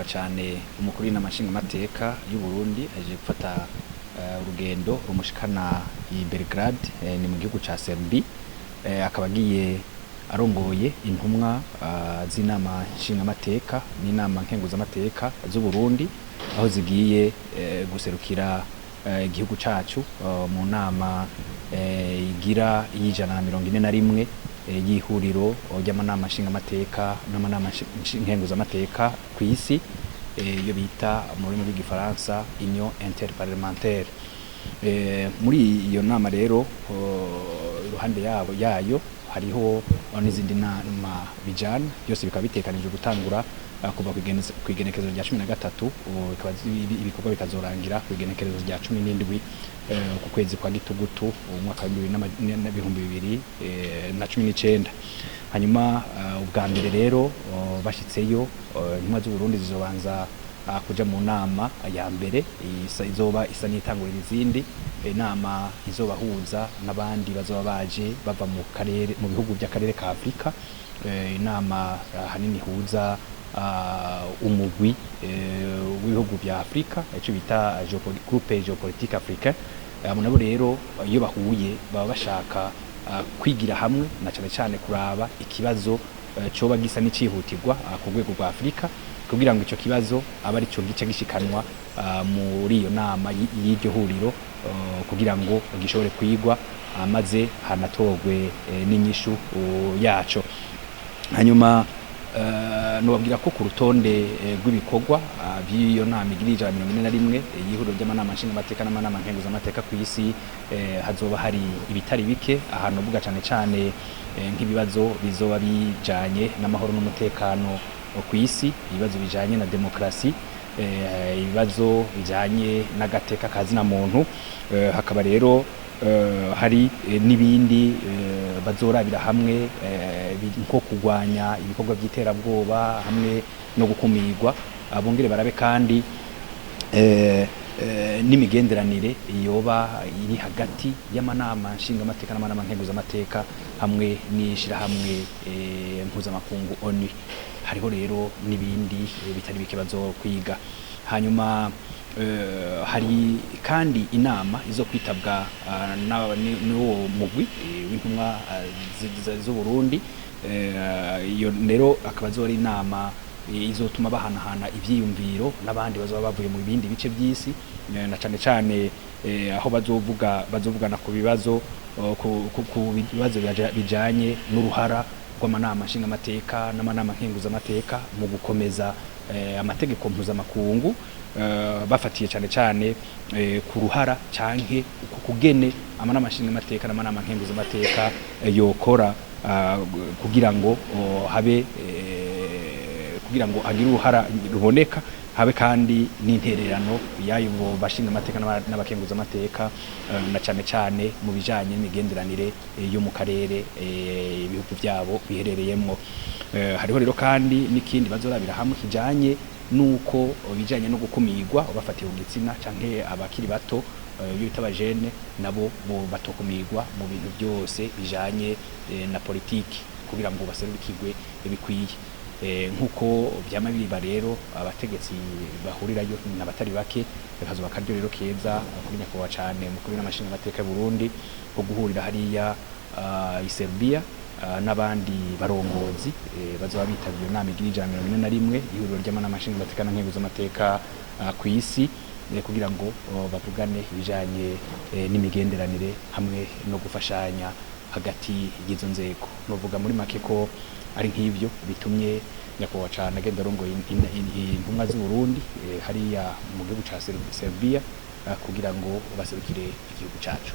nyakubahwa cyane umukuru w'inamashinga mateka y'u Burundi aje gufata urugendo rumushikana i Belgrade ni mu gihugu ca Serbia akaba agiye arongoye intumwa z'inama nshinga mateka n'inama nkenguza mateka z'u Burundi aho zigiye guserukira igihugu cacu mu nama igira y'141 y'ihuriro ry'amanama nshinga mateka n'amanama nkenguza mateka kw'isi yo bita mu rurimi rw'igifaransa Union interparlementaire. Muri iyo nama rero iruhande yayo hariho n'izindi nama bijana byose bikaba bitekanije gutangura kuva kwigenekerezo rya 13 bikaba ibikorwa bikazorangira kwigenekerezo rya 17 ku kwezi kwa gitugutu umwaka wa 2019. Hanyuma ubwa mbere rero bashitseyo intumwa z'u Burundi zizobanza kuja mu nama ya mbere izoba isa n'itangurira izindi inama izobahuza n'abandi bazoba baje bava mu karere mu bihugu by'akarere ka Afrika. Inama hanini huza umugwi w'ibihugu bya Afrika ico bita groupe géopolitique africain. Nabo rero iyo bahuye baba bashaka kwigira hamwe na cyane kuraba ikibazo coba gisa n'icihutirwa ku rwego rwa Afrika kugira ngo ico kibazo aba ari cyo gice gishikanwa muri iyo nama y'iryo huriro kugira ngo gishobore kwigwa maze hanatogwe n'inyishu yaco. Hanyuma nubabwira ko ku rutonde rw'ibikorwa by'iyo nama igira 141 y'ihuriro ry'amanama nshinga mateka n'amanama nkenguza mateka kw'isi hazoba hari ibitari bike ahantu buga cyane nk'ibibazo bizoba bijanye n'amahoro n'umutekano kw'isi, ibibazo bijanye na demokrasi, ibibazo bijanye n'agateka kazina muntu. Hakaba rero hari n'ibindi bazorabira hamwe nko kugwanya ibikorwa by'iterabwoba hamwe no gukumirwa. Abongere barabe kandi n'imigenderanire yoba iri hagati y'amanama nshinga mateka n'amanama nkenguza mateka hamwe n'ishira hamwe mpuzamakungu ONU. Hariho rero n'ibindi bitari bike bazokwiga. Hanyuma hari kandi inama izo kwitabwa n'uwo mugwi w'intumwa z'u Burundi. Iyo rero akaba azori inama izotuma bahanahana ivyiyumviro n'abandi bazoba bavuye mu bindi bice by'isi na cyane aho bazovugana ku bibazo bijanye n'uruhara rw'amanama nshinga mateka n'amanama nkenguza mateka mu gukomeza amategeko mpuzamakungu bafatiye cyane ku ruhara canke kugene amanama nshinga mateka n'amanama nkenguza mateka yokora kugira ngo habe kugira ngo agire uruhara ruboneka habe kandi n'intererano yayo bashinga mateka n'abakenguza mateka na cyane mu bijanye n'imigenderanire yo mu karere ibihugu byabo biherereyemo. Hariho rero kandi n'ikindi bazorabira hamwe kijanye nuko bijanye no gukumirwa bafatiye ugitsina canke abakiri bato bita abajene nabo batokumirwa mu bintu byose bijanye na politiki kugira ngo baserukirwe bikwiye. Nkuko byama biba rero abategetsi bahurirayo n'abatari bake bakazoba karyo rero keza kuri nyakubahwa cyane mukuru w'inamashinga mateka y'u Burundi ko guhurira hariya i Serbia n'abandi barongozi bazoba bitabye iyo nama igira 141 y'ihuriro ry'amanama nshinga mateka n'inkenguza mateka kw'isi kugira ngo bavugane ibijanye n'imigenderanire hamwe no gufashanya hagati y'izo nzego. Novuga muri make ko ari nk'ivyo bitumye nyakubahwa cyane agenda arongoye intumwa z'u Burundi hariya mu gihugu ca Serbia kugira ngo baserukire igihugu cacu.